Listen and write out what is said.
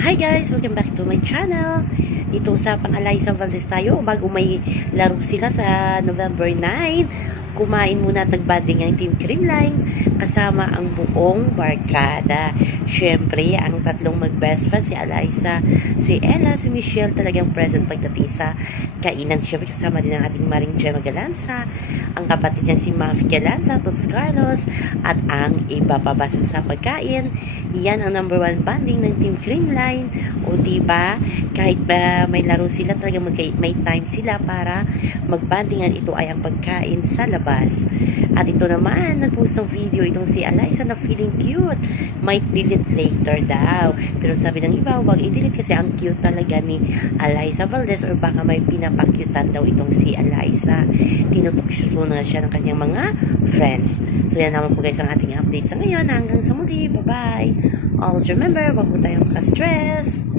Hi guys! Welcome back to my channel. Ito sa pang-Eliza Valdez tayo. Bago may laro sila sa November 9, kumain muna at nagbanding ang Team Creamline kasama ang buong barkada. Siyempre, ang tatlong mag-best friend, si Eliza, si Ella, si Michelle, talagang present pagdating sa kainan. Siyempre, kasama din ang ating Maring Gemma Galanza, ang kapatid niya si Mafi Galanza, Tos Carlos, at ang iba pa basta sa pagkain. Yan ang number one banding ng Team Creamline. O diba, kahit ba may laro sila, talagang magka- may time sila para magbandingan. Ito ay ang pagkain sa labas. At ito naman, nag-post ng video itong si Eliza na feeling cute. Might delete later daw. Pero sabi ng iba, wag i-delete kasi ang cute talaga ni Eliza Valdez or baka may pinapakyutan daw itong si Eliza. Tinutok siya na siya ng kanyang mga friends. So yan naman po guys ang ating update sa ngayon. Hanggang sa muli. Bye-bye. Always remember, wag po tayong ka-stress.